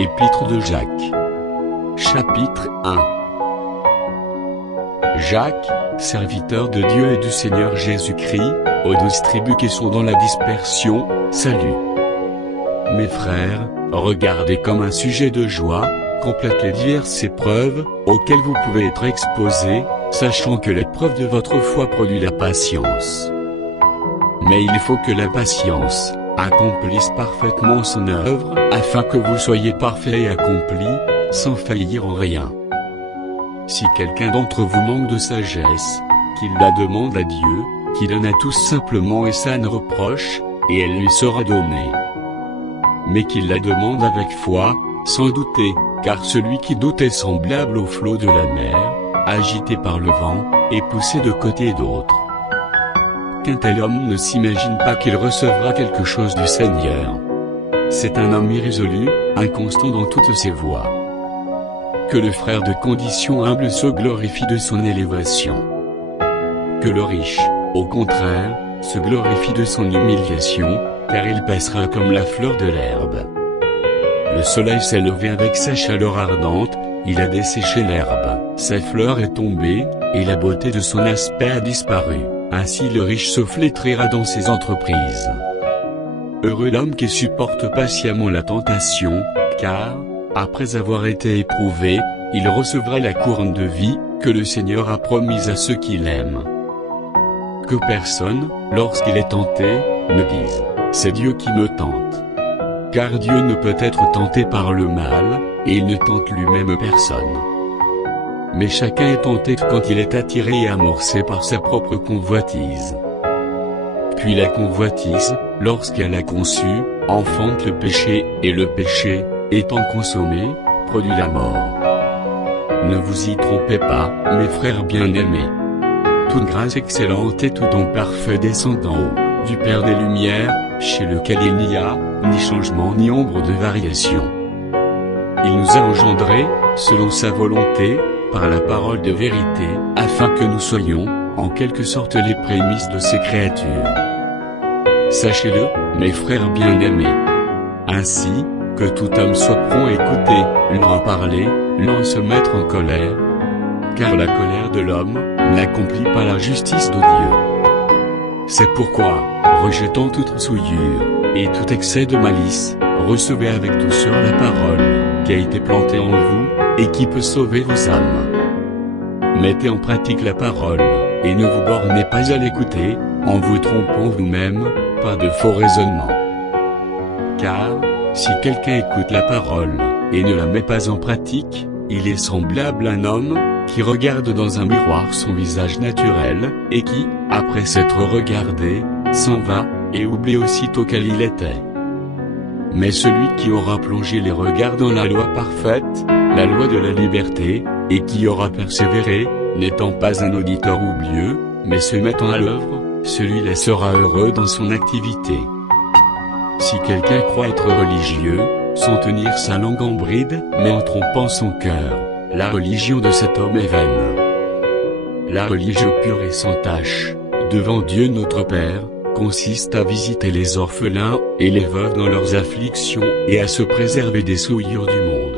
Épître de Jacques. Chapitre 1. Jacques, serviteur de Dieu et du Seigneur Jésus-Christ, aux 12 tribus qui sont dans la dispersion, salut. Mes frères, regardez comme un sujet de joie, complète les diverses épreuves, auxquelles vous pouvez être exposés, sachant que l'épreuve de votre foi produit la patience. Mais il faut que la patience accomplisse parfaitement son œuvre, afin que vous soyez parfaits et accomplis, sans faillir en rien. Si quelqu'un d'entre vous manque de sagesse, qu'il la demande à Dieu, qui donne à tous simplement et sans reproche, et elle lui sera donnée. Mais qu'il la demande avec foi, sans douter, car celui qui doute est semblable au flot de la mer, agité par le vent, et poussé de côté et d'autre. Qu'un tel homme ne s'imagine pas qu'il recevra quelque chose du Seigneur. C'est un homme irrésolu, inconstant dans toutes ses voies. Que le frère de condition humble se glorifie de son élévation. Que le riche, au contraire, se glorifie de son humiliation, car il passera comme la fleur de l'herbe. Le soleil s'est levé avec sa chaleur ardente, il a desséché l'herbe, sa fleur est tombée, et la beauté de son aspect a disparu. Ainsi le riche se flétrira dans ses entreprises. Heureux l'homme qui supporte patiemment la tentation, car, après avoir été éprouvé, il recevra la couronne de vie, que le Seigneur a promise à ceux qui l'aiment. Que personne, lorsqu'il est tenté, ne dise « C'est Dieu qui me tente ». Car Dieu ne peut être tenté par le mal, et il ne tente lui-même personne. Mais chacun est tenté quand il est attiré et amorcé par sa propre convoitise. Puis la convoitise, lorsqu'elle a conçu, enfante le péché, et le péché, étant consommé, produit la mort. Ne vous y trompez pas, mes frères bien-aimés. Toute grâce excellente et tout don parfait descend d'en haut, du Père des Lumières, chez lequel il n'y a, ni changement ni ombre de variation. Il nous a engendrés, selon sa volonté, par la parole de vérité, afin que nous soyons, en quelque sorte les prémices de ses créatures. Sachez-le, mes frères bien-aimés. Ainsi, que tout homme soit prompt à écouter, lent à parler, lent à se mettre en colère. Car la colère de l'homme, n'accomplit pas la justice de Dieu. C'est pourquoi, rejetant toute souillure, et tout excès de malice, recevez avec douceur la parole, qui a été plantée en vous, et qui peut sauver vos âmes. Mettez en pratique la parole, et ne vous bornez pas à l'écouter, en vous trompant vous-même, par de faux raisonnements. Car, si quelqu'un écoute la parole, et ne la met pas en pratique, il est semblable à un homme, qui regarde dans un miroir son visage naturel, et qui, après s'être regardé, s'en va, et oublie aussitôt quel il était. Mais celui qui aura plongé les regards dans la loi parfaite, la loi de la liberté, et qui aura persévéré, n'étant pas un auditeur oublieux, mais se mettant à l'œuvre, celui-là sera heureux dans son activité. Si quelqu'un croit être religieux, sans tenir sa langue en bride, mais en trompant son cœur, la religion de cet homme est vaine. La religion pure et sans tache, devant Dieu notre Père, consiste à visiter les orphelins, et les veuves dans leurs afflictions, et à se préserver des souillures du monde.